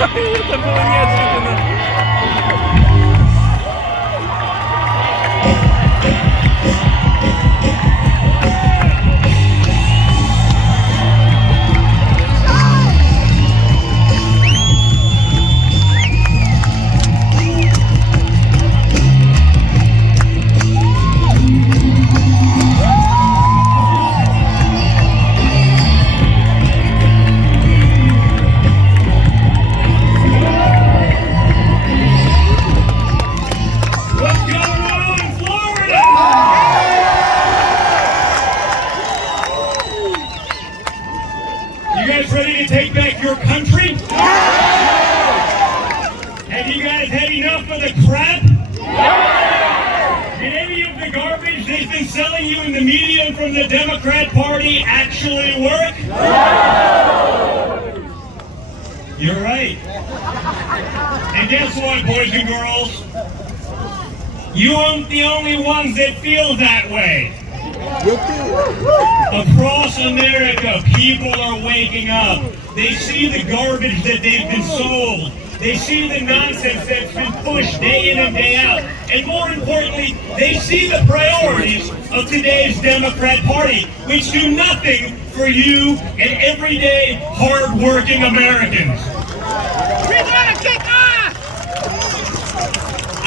Это было неожиданно. Ready to take back your country? Have you guys had enough of the crap? Did any of the garbage they've been selling you in the media from the Democrat Party actually work? You're right. And guess what, boys and girls? You aren't the only ones that feel that way. Across America, people are waking up. They see the garbage that they've been sold. They see the nonsense that's been pushed day in and day out. And more importantly, they see the priorities of today's Democrat Party, which do nothing for you and everyday, hard-working Americans. We want to kick off!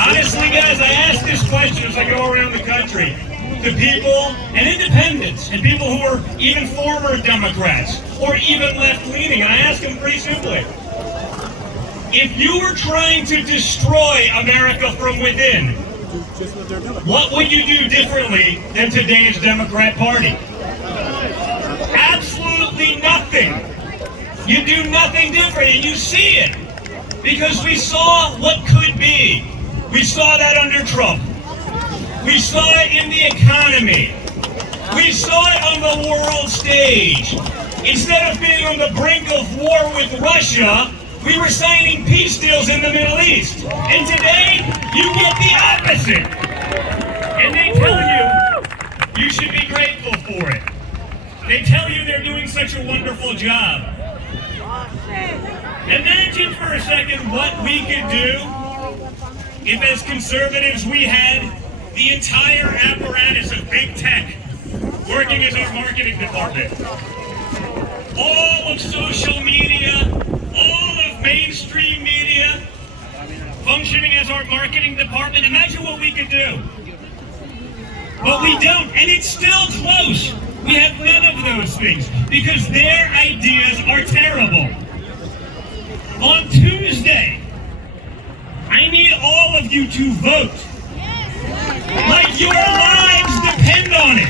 Honestly, guys, I ask this question as I go around the country to people and independents and people who are even former Democrats or even left-leaning. And I ask them pretty simply, if you were trying to destroy America from within, what would you do differently than today's Democrat Party? Absolutely nothing. You do nothing different, and you see it. Because we saw what could be. We saw that under Trump. We saw it in the economy. We saw it on the world stage. Instead of being on the brink of war with Russia, we were signing peace deals in the Middle East. And today, you get the opposite. And they tell you, you should be grateful for it. They tell you they're doing such a wonderful job. Imagine for a second what we could do if as conservatives we had the entire apparatus of big tech working as our marketing department. All of social media, all of mainstream media functioning as our marketing department. Imagine what we could do. But we don't, and it's still close. We have none of those things because their ideas are terrible. On Tuesday, I need all of you to vote. Like your lives depend on it.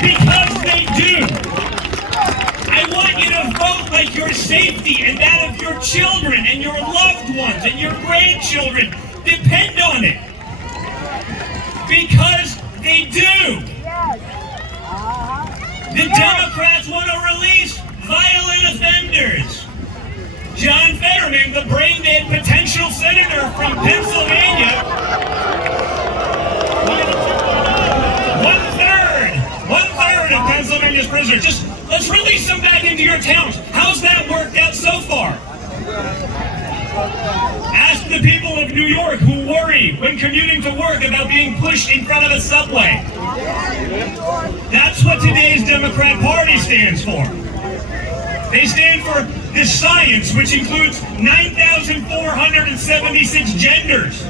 Because they do. I want you to vote like your safety and that of your children and your loved ones and your grandchildren depend on it. Because they do. The Democrats want to release violent offenders. John Fetterman, the brain-dead potential senator from Pennsylvania, one-third of Pennsylvania's prisoners. Just let's release them back into your towns. How's that worked out so far? Ask the people of New York who worry when commuting to work about being pushed in front of a subway. That's what today's Democrat Party stands for. They stand for the science, which includes 9,476 genders.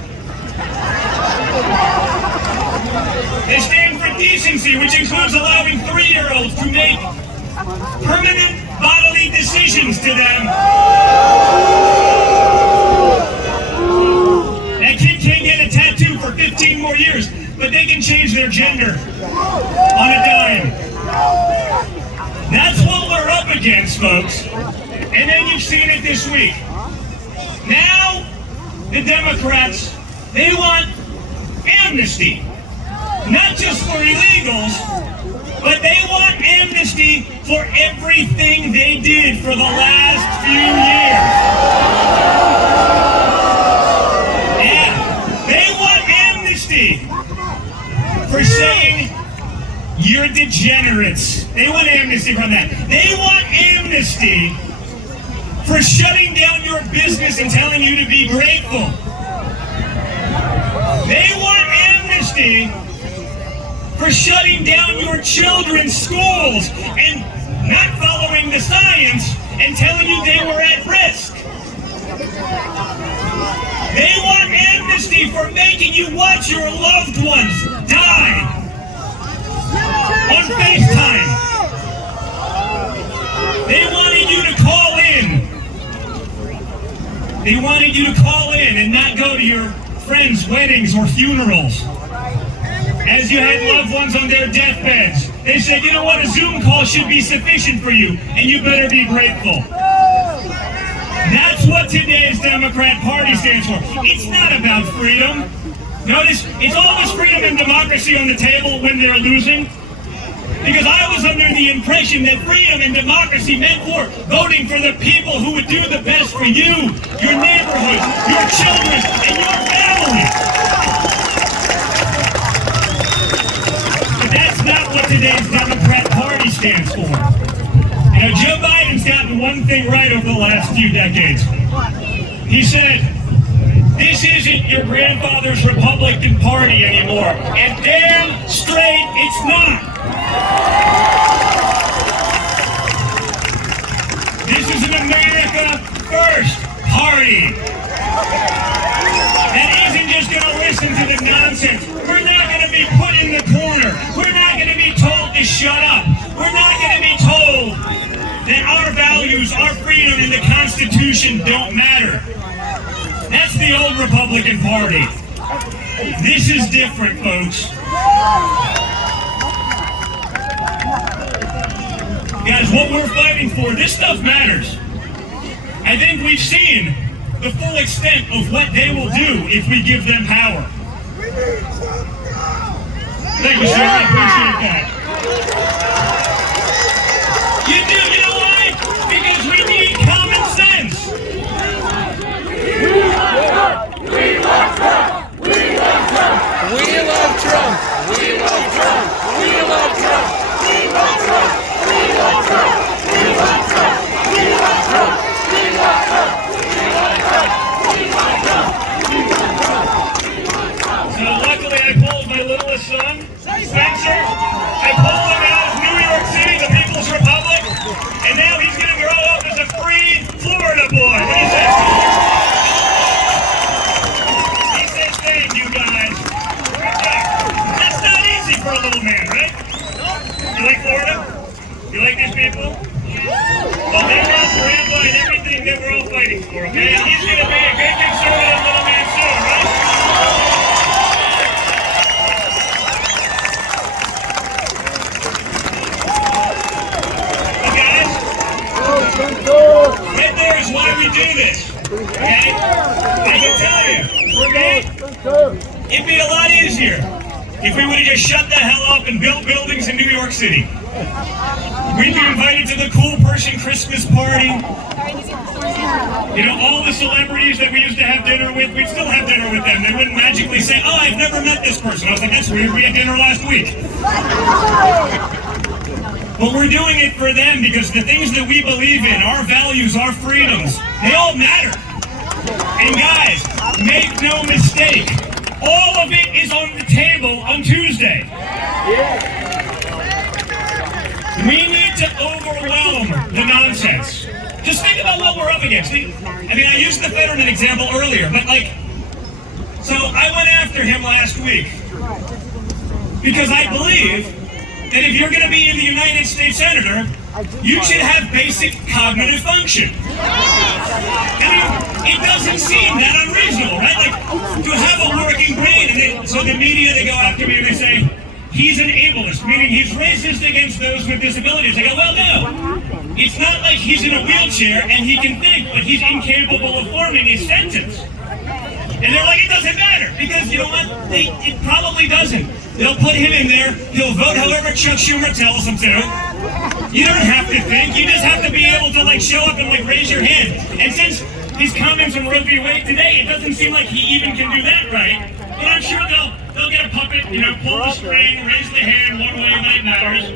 They stand for decency, which includes allowing 3-year-olds to make permanent bodily decisions to them. That kid can't get a tattoo for 15 more years, but they can change their gender on a dime. That's what we're up against, folks. And then you've seen it this week. Now, the Democrats, they want amnesty. Not just for illegals, but they want amnesty for everything they did for the last few years. Yeah, they want amnesty for saying you're degenerates. They want amnesty from that. They want amnesty for shutting down your business and telling you to be grateful. They want amnesty for shutting down your children's schools and not following the science and telling you they were at risk. They want amnesty for making you watch your loved ones die on FaceTime. They wanted you to call in. They wanted you to call in and not go to your friends' weddings or funerals. As you had loved ones on their deathbeds, they said, you know what, a Zoom call should be sufficient for you, and you better be grateful. That's what today's Democrat Party stands for. It's not about freedom. Notice, it's always freedom and democracy on the table when they're losing. Because I was under the impression that freedom and democracy meant for voting for the people who would do the best for you, your neighborhood, your children, and your family. But that's not what today's Democrat Party stands for. You know, Joe Biden's gotten one thing right over the last few decades. He said, this isn't your grandfather's Republican Party anymore. And damn straight it's not. This is an America First Party that isn't just going to listen to the nonsense. We're not going to be put in the corner. We're not going to be told to shut up. We're not going to be told that our values, our freedom, and the Constitution don't matter. That's the old Republican Party. This is different, folks. Guys, what we're fighting for, this stuff matters. I think we've seen the full extent of what they will do if we give them power. Thank you, sir. I appreciate that. You do, you know why? Because we need common sense. We love Trump. We love Trump. We love Trump. We love Trump. We love Trump. We love Trump. We love Trump. We love Trump. We love Trump. We love Trump. We love Trump. We love Trump. We love Trump. So luckily I pulled my littlest son, Spencer. I pulled him out of New York City, the People's Republic, and now he's going to grow up as a free Florida boy. What do you say? He says thank you, guys. That's not easy for a little man, right? You like Florida? You like these people? Well, they love grandpa and everything that we're all fighting for, okay? And he's going to be a good conservative little man soon, right? But guys, right there is why we do this, okay? I can tell you, for me, it'd be a lot easier if we would have just shut the hell up and built buildings in New York City. We'd be invited to the cool person Christmas party. You know, all the celebrities that we used to have dinner with, we'd still have dinner with them. They wouldn't magically say, oh, I've never met this person. I was like, that's weird, we had dinner last week. But we're doing it for them because the things that we believe in, our values, our freedoms, they all matter. And guys, make no mistake, all of it is on the table on Tuesday. We need to overwhelm the nonsense. Just think about what we're up against. I mean, I used the Fetterman example earlier, but so I went after him last week because I believe that if you're going to be the United States Senator, you should have basic cognitive function. I mean, it doesn't seem that unreasonable, right? Like, to have a working brain, and so the media, they go after me and they say, he's an ableist, meaning he's racist against those with disabilities. I go, well, no. It's not like he's in a wheelchair and he can think, but he's incapable of forming a sentence. And they're like, it doesn't matter, because you know what? It probably doesn't. They'll put him in there, he'll vote however Chuck Schumer tells him to. You don't have to think, you just have to be able to show up and raise your hand. And since his comments on Roe v. Wade today, it doesn't seem like he even can do that right. But I'm sure they'll get a puppet, pull the string, raise the hand one way when it matters.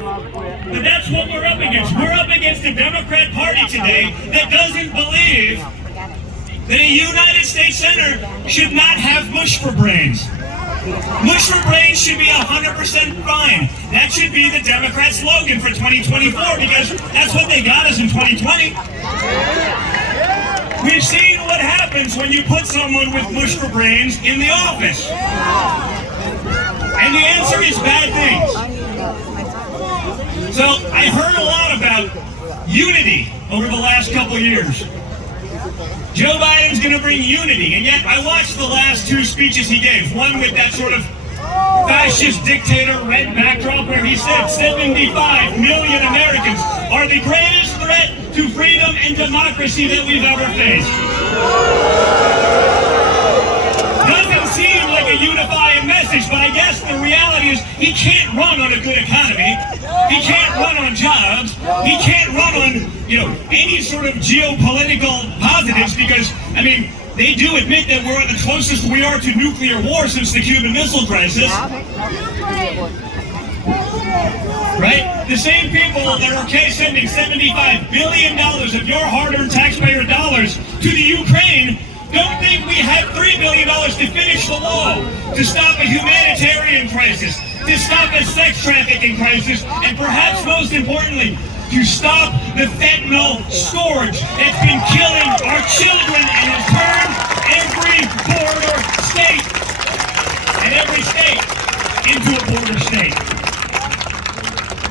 But that's what we're up against. We're up against a Democrat Party today that doesn't believe that a United States Senator should not have mush for brains. Mush for brains should be 100% fine. That should be the Democrat slogan for 2024 because that's what they got us in 2020. We've seen what happens when you put someone with mush for brains in the office. And the answer is bad things. So I heard a lot about unity over the last couple years. Joe Biden's going to bring unity, and yet I watched the last two speeches he gave. One with that sort of fascist dictator red backdrop where he said 75 million Americans are the greatest threat to freedom and democracy that we've ever faced. Doesn't seem like a unifying message, but I guess the reality is he can't run on a good economy. He can't run on jobs. He can't run on, any sort of geopolitical positives because, they do admit that we're the closest we are to nuclear war since the Cuban Missile Crisis. Right? The same people that are okay sending $75 billion of your hard-earned taxpayer dollars to the Ukraine don't think we have $3 billion to finish the wall, to stop a humanitarian crisis, to stop a sex trafficking crisis, and perhaps most importantly, to stop the fentanyl scourge that's been killing our children and has turned every border state and every state into a border state.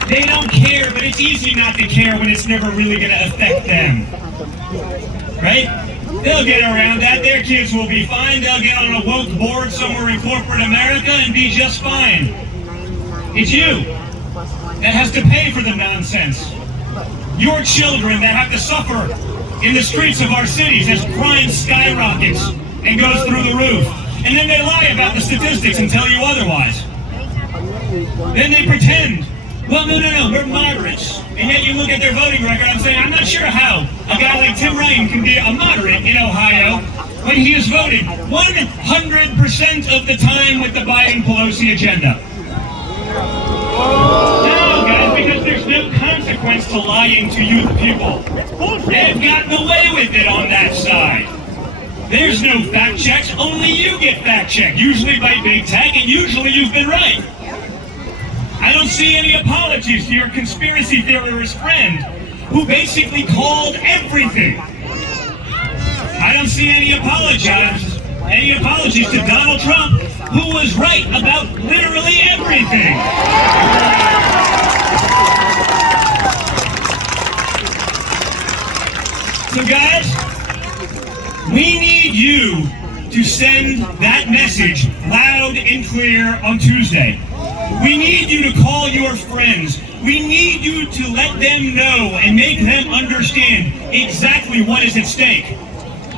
They don't care, but it's easy not to care when it's never really going to affect them. Right? They'll get around that. Their kids will be fine. They'll get on a woke board somewhere in corporate America and be just fine. It's you that has to pay for the nonsense. Your children that have to suffer in the streets of our cities as crime skyrockets and goes through the roof. And then they lie about the statistics and tell you otherwise. Then they pretend, well, no, we're moderates. And yet you look at their voting record, I'm not sure how a guy like Tim Ryan can be a moderate in Ohio when he is voting 100% of the time with the Biden-Pelosi agenda. No, guys, because there's no consequence to lying to you, the people. They've gotten away with it on that side. There's no fact checks, only you get fact checked, usually by big tech, and usually you've been right. I don't see any apologies to your conspiracy theorist friend who basically called everything. I don't see any apologies to Donald Trump, who was right about literally everything. So guys, we need you to send that message loud and clear on Tuesday. We need you to call your friends. We need you to let them know and make them understand exactly what is at stake.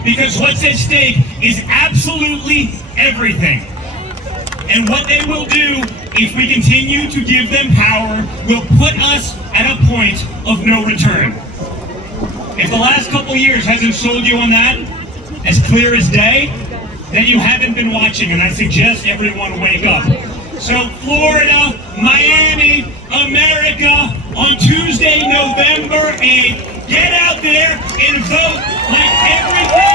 Because what's at stake is absolutely everything. And what they will do, if we continue to give them power, will put us at a point of no return. If the last couple years hasn't sold you on that, as clear as day, then you haven't been watching, and I suggest everyone wake up. So Florida, Miami, America, on Tuesday, November 8th, get out there and vote like everything